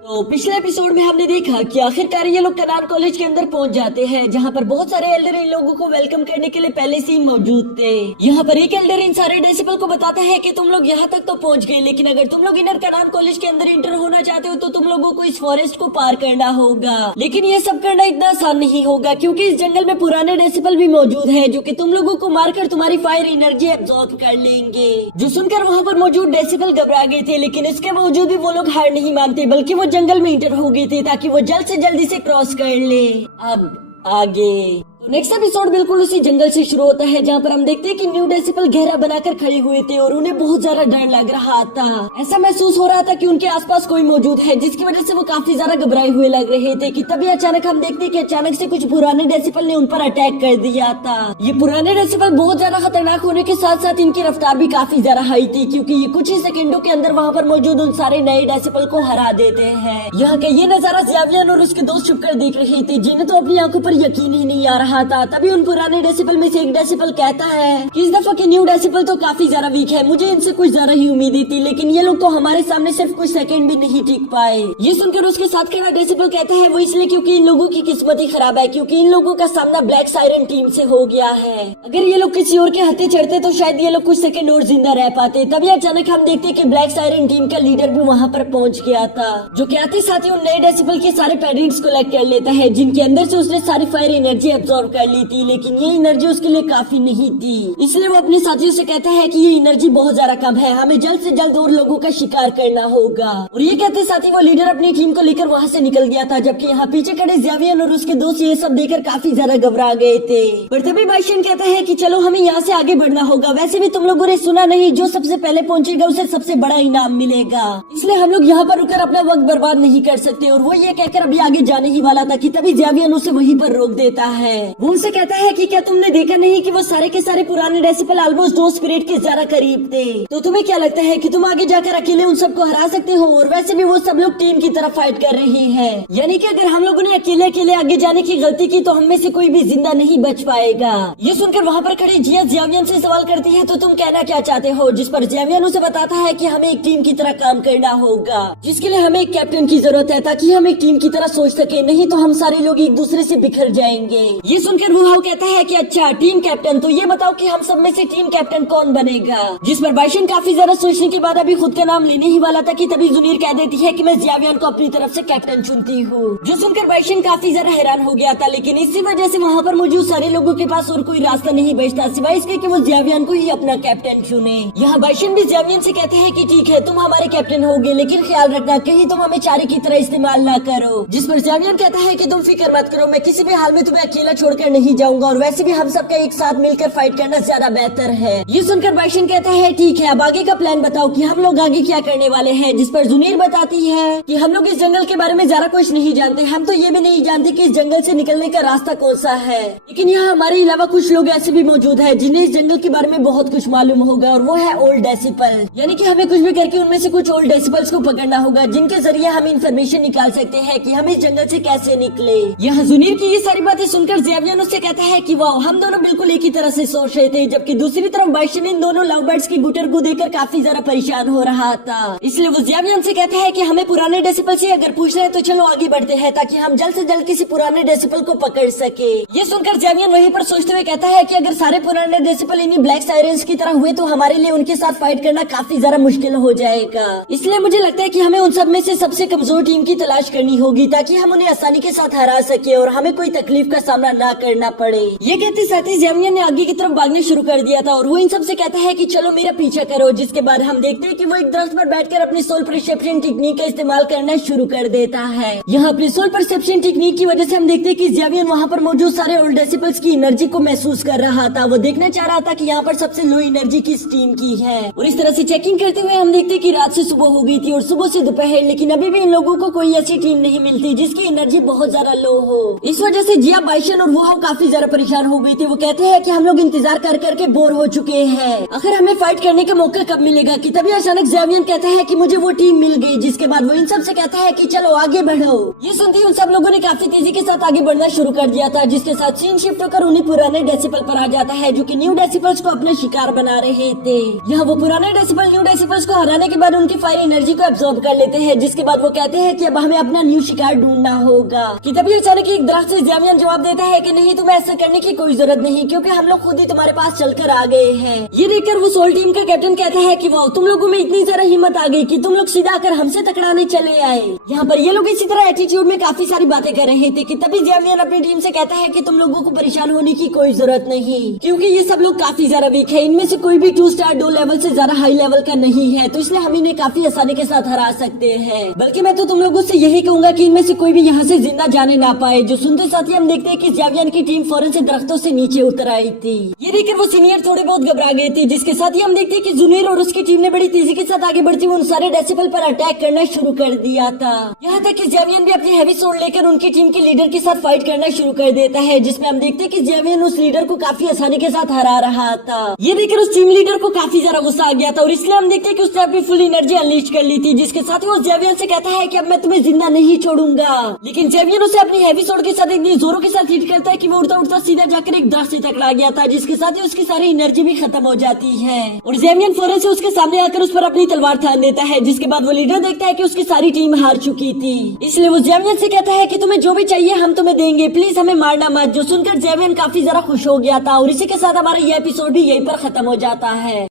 तो पिछले एपिसोड में हमने देखा कि आखिरकार ये लोग कनान कॉलेज के अंदर पहुंच जाते हैं, जहां पर बहुत सारे एल्डर इन लोगों को वेलकम करने के लिए पहले से ही मौजूद थे। यहाँ पर एक एल्डर इन सारे डेसिबल को बताता है कि तुम लोग यहाँ तक तो पहुंच गए, लेकिन अगर तुम लोग इनर कनान कॉलेज के अंदर इंटर होना चाहते हो तो तुम लोगों को इस फॉरेस्ट को पार करना होगा। लेकिन ये सब करना इतना आसान नहीं होगा, क्योंकि इस जंगल में पुराने डेसिबल भी मौजूद है जो कि तुम लोगों को मारकर तुम्हारी फायर एनर्जी एब्जॉर्ब कर लेंगे। जो सुनकर वहाँ पर मौजूद डेसिबल घबरा गए थे, लेकिन इसके बावजूद भी वो लोग हार नहीं मानते, बल्कि वो जंगल में इंटर हो गए थे ताकि वो जल्द से जल्दी से क्रॉस कर ले। अब आगे तो नेक्स्ट एपिसोड बिल्कुल उसी जंगल से शुरू होता है, जहाँ पर हम देखते हैं कि न्यू डेसिबल घेरा बनाकर खड़े हुए थे और उन्हें बहुत ज्यादा डर लग रहा था। ऐसा महसूस हो रहा था कि उनके आसपास कोई मौजूद है, जिसकी वजह से वो काफी ज्यादा घबराए हुए लग रहे थे कि तभी अचानक हम देखते हैं कि अचानक से कुछ पुराने डेसिबल ने उन पर अटैक कर दिया था। ये पुराने डेसिबल बहुत ज्यादा खतरनाक होने के साथ साथ इनकी रफ्तार भी काफी ज्यादा हाई थी, क्योंकि ये कुछ ही सेकंडों के अंदर वहाँ पर मौजूद उन सारे नए डेसिबल को हरा देते हैं। यहाँ का ये नजारा ज़ावियन और उसके दोस्त छुपकर देख रहे थे, जिन्हें तो अपनी आंखों पर यकीन ही नहीं आ रहा था। तभी उन पुराने डेसिबल में से एक डेसिबल कहता है कि इस दफा के न्यू डेसिबल तो काफी ज्यादा वीक है, मुझे इनसे कुछ ज्यादा ही उम्मीद थी, लेकिन ये लोग तो हमारे सामने सिर्फ कुछ सेकंड भी नहीं टिक पाए। ये सुनकर उसके साथ खड़ा डेसिबल कहता है वो इसलिए क्योंकि इन लोगों की किस्मत ही खराब है, क्योंकि इन लोगों का सामना ब्लैक सायरन टीम से हो गया है। अगर ये लोग किसी और के हत्थे चढ़ते तो शायद ये लोग कुछ सेकंड और जिंदा रह पाते। तभी अचानक हम देखते कि ब्लैक सायरन टीम का लीडर भी वहाँ पर पहुँच गया था, जो कि आते साथ ही उन नए डेसिबल के सारे पेरेंट्स कलेक्ट कर लेता है, जिनके अंदर से उसने सारी फायर एनर्जी एब्जॉर्ब कर ली थी, लेकिन ये एनर्जी उसके लिए काफी नहीं थी। इसलिए वो अपने साथियों से कहता है कि ये एनर्जी बहुत ज्यादा कम है, हमें जल्द से जल्द और लोगों का शिकार करना होगा। और ये कहते साथ ही वो लीडर अपनी टीम को लेकर वहाँ से निकल गया था, जबकि यहाँ पीछे खड़े ज़ावियन और उसके दोस्त ये सब देखकर काफी ज्यादा घबरा गए थे। पर तभी बाइशन कहता है कि चलो हमें यहाँ से आगे बढ़ना होगा, वैसे भी तुम लोगों ने सुना नहीं, जो सबसे पहले पहुँचेगा उसे सबसे बड़ा इनाम मिलेगा, इसलिए हम लोग यहाँ पर रुककर अपना वक्त बर्बाद नहीं कर सकते। और वो ये कहकर अभी आगे जाने ही वाला था कि तभी ज़ावियन उसे वहीं पर रोक देता है। वो उनसे कहता है कि क्या तुमने देखा नहीं कि वो सारे के सारे पुराने डेसिबल ऑलमोस्ट 2 स्पिरिट के ज्यादा करीब थे, तो तुम्हें क्या लगता है कि तुम आगे जाकर अकेले उन सबको हरा सकते हो? और वैसे भी वो सब लोग टीम की तरफ फाइट कर रहे हैं, यानी कि अगर हम लोगों ने अकेले अकेले आगे जाने की गलती की तो हम में से कोई भी जिंदा नहीं बच पाएगा। ये सुनकर वहाँ पर खड़ी जिया ज़ावियन से सवाल करती है तो तुम कहना क्या चाहते हो, जिस पर ज़ावियन उसे बताता है कि हमें एक टीम की तरह काम करना होगा, जिसके लिए हमें एक कैप्टन की जरूरत है ताकि हम एक टीम की तरह सोच सके, नहीं तो हम सारे लोग एक दूसरे से बिखर जाएंगे। ये सुनकर वो कहता है कि अच्छा टीम कैप्टन, तो ये बताओ कि हम सब में से टीम कैप्टन कौन बनेगा? जिस पर बाइशन काफी ज्यादा सोचने के बाद अभी खुद का नाम लेने ही वाला था कि तभी जुनीर कह देती है कि मैं ज़ावियन को अपनी तरफ से कैप्टन चुनती हूँ। जो सुनकर बाइशन काफी ज्यादा हैरान हो गया था, लेकिन इसी वजह से वहाँ पर मौजूद सारे लोगों के पास और कोई रास्ता नहीं बचता सिवाय इसके कि वो ज़ावियन को ही अपना कैप्टन चुने। यहाँ बाइशन भी ज़ावियन से कहते हैं कि ठीक है तुम हमारे कैप्टन होगे, लेकिन ख्याल रखना कहीं तुम हमें चारे की तरह इस्तेमाल ना करो। जिस पर ज़ावियन कहता है कि तुम फिक्र मत करो, मैं किसी भी हाल में तुम्हें अकेला छोड़कर नहीं जाऊंगा, और वैसे भी हम सबका एक साथ मिलकर फाइट करना ज्यादा बेहतर है। ये सुनकर बाइशन कहता है ठीक है अब आगे का प्लान बताओ कि हम लोग आगे क्या करने वाले हैं। जिस पर जुनीर बताती है कि हम लोग इस जंगल के बारे में ज्यादा कुछ नहीं जानते, हम तो ये भी नहीं जानते कि इस जंगल से निकलने का रास्ता कौन सा है, लेकिन यहाँ हमारे अलावा कुछ लोग ऐसे भी मौजूद है जिन्हें इस जंगल के बारे में बहुत कुछ मालूम होगा, और वो है ओल्ड डेसिबल, यानी कि हमें कुछ भी करके उनमें से कुछ ओल्ड डेसिबल्स को पकड़ना होगा, जिनके जरिए हम इन्फॉर्मेशन निकाल सकते हैं कि हम इस जंगल से कैसे निकले। यहाँ जुनीर की ये सारी बातें सुनकर ज़ावियन उससे कहता है कि वाह हम दोनों बिल्कुल एक ही तरह से सोच रहे थे, जबकि दूसरी तरफ बाइशन इन दोनों लव बर्ड्स की गुटर को देखकर काफी ज्यादा परेशान हो रहा था। इसलिए वो ज़ावियन से कहता है कि हमें पुराने डेसिबल से अगर पूछना है तो चलो आगे बढ़ते हैं, ताकि हम जल्द से जल्द किसी पुराने डेसिबल को पकड़ सके। ये सुनकर ज़ावियन वहीं पर सोचते हुए कहता है कि अगर सारे पुराने डेसिबल इन्हीं ब्लैक सायरन्स की तरह हुए तो हमारे लिए उनके साथ फाइट करना काफी ज्यादा मुश्किल हो जाएगा। इसलिए मुझे लगता है कि हमें उन सब में से सबसे कमजोर टीम की तलाश करनी होगी, ताकि हम उन्हें आसानी के साथ हरा सके और हमें कोई तकलीफ का सामना न करना पड़े। ये कहते साथ ही ज़ावियन ने आगे की तरफ भागने शुरू कर दिया था, और वो इन सब से कहता है कि चलो मेरा पीछा करो। जिसके बाद हम देखते हैं कि वो एक दरख्त पर बैठकर अपनी सोल परसेप्शन टेक्निक का इस्तेमाल करना शुरू कर देता है। यहाँ अपनी सोल परसेप्शन टेक्निक की वजह से हम देखते हैं कि ज़ावियन वहाँ पर मौजूद सारे ओल्ड डेसिबल्स की एनर्जी को महसूस कर रहा था। वो देखना चाह रहा था कि यहाँ पर सबसे लो एनर्जी किस टीम की है, और इस तरह से चेकिंग करते हुए हम देखते हैं कि रात से सुबह हो गई थी और सुबह से दोपहर, लेकिन अभी भी इन लोगों को कोई ऐसी टीम नहीं मिलती जिसकी एनर्जी बहुत ज्यादा लो हो। इस वजह से जिया, बाइशन और जुहाओ काफी ज्यादा परेशान हो गई थी। वो कहते हैं कि हम लोग इंतजार कर करके बोर हो चुके हैं, आखिर हमें फाइट करने का मौका कब मिलेगा। कि तभी अचानक ज़ेवियर कहता है कि मुझे वो टीम मिल गई, जिसके बाद वो इन सब से कहता है कि चलो आगे बढ़ो। ये सुनते उन सब लोगों ने काफी तेजी के साथ आगे बढ़ना शुरू कर दिया था, जिसके साथ सीन शिफ्ट होकर उन्हें पुराने डेसिबल पर आ जाता है, जो कि न्यू डेसिबल्स को अपने शिकार बना रहे थे। यहाँ वो पुराने डेसिबल न्यू डेसिबल्स को हराने के बाद उनकी फायर एनर्जी को एब्जॉर्ब कर लेते हैं, जिसके बाद वो कहते हैं कि अब हमें अपना न्यू शिकार ढूंढना होगा। कि तभी अचानक एक दरख्त से ज़ेवियर जवाब देता है कि नहीं, तुम्हें ऐसा करने की कोई जरूरत नहीं, क्योंकि हम लोग खुद ही तुम्हारे पास चलकर आ गए हैं। ये देखकर वो सोल टीम का कैप्टन कहता है कि वाह, तुम लोगों में इतनी ज्यादा हिम्मत आ गई कि तुम लोग सीधा आकर हमसे टकराने चले आए। यहाँ पर ये लोग इसी तरह एटीट्यूड में काफी सारी बातें कर रहे थे कि तभी ज़ेवियर अपनी टीम से कहता है कि तुम लोगों को परेशान होने की कोई जरूरत नहीं, क्योंकि ये सब लोग काफी ज्यादा वीक है। इनमें से कोई भी 2 स्टार 2 लेवल से ज्यादा हाई लेवल का नहीं है, तो इसलिए हम इन्हें काफी आसानी के साथ हरा सकते हैं। बल्कि मैं तो तुम लोगों से यही कहूंगा कि इनमें से कोई भी यहाँ से जिंदा जाने ना पाए। जो सुनते साथ ही हम देखते हैं कि ज़ेवियर की टीम फौरन से दरख्तों से नीचे उतर आई थी। ये देखकर वो सीनियर थोड़े बहुत घबरा गए थे, जिसके साथ ही हम देखते हैं कि जूनियर और उसकी टीम ने बड़ी तेजी के साथ आगे बढ़ती हुई उन सारे डेसिबल पर अटैक करना शुरू कर दिया था। यहाँ तक कि ज़ेवियर भी अपनी हैवी सोर्ड लेकर उनकी टीम के लीडर के साथ फाइट करना शुरू कर देता है, जिसमें हम देखते हैं कि ज़ेवियर उस लीडर को काफी आसानी के साथ हरा रहा था। ये देखकर उस टीम लीडर को काफी ज्यादा गुस्सा आ गया था, और इसलिए हम देखते हैं कि उसने अपनी फुल एनर्जी अनलीश कर ली थी, जिसके साथ ही वो ज़ेवियर से कहता है कि अब मैं तुम्हें जिंदा नहीं छोड़ूंगा। लेकिन ज़ेवियर उसे अपनी हैवी सोर्ड के साथ इतनी जोरों के साथ हिट करता है कि वो उड़ता उड़ता सीधा जाकर एक दरख्त से टकरा गया था, जिसके साथ ही उसकी सारी एनर्जी भी खत्म हो जाती है। और ज़ेवियर फौरन से उसके सामने आकर उस पर अपनी तलवार थाम देता है, जिसके बाद वो लीडर देखता है कि उसकी सारी टीम हार चुकी थी। इसलिए वो ज़ेवियर से कहता है कि तुम्हें जो भी चाहिए हम तुम्हें देंगे, प्लीज हमें मारना मत। जो सुनकर ज़ेवियर काफी ज्यादा खुश हो गया था, और इसी के साथ हमारा ये एपिसोड भी यहीं पर खत्म हो जाता है।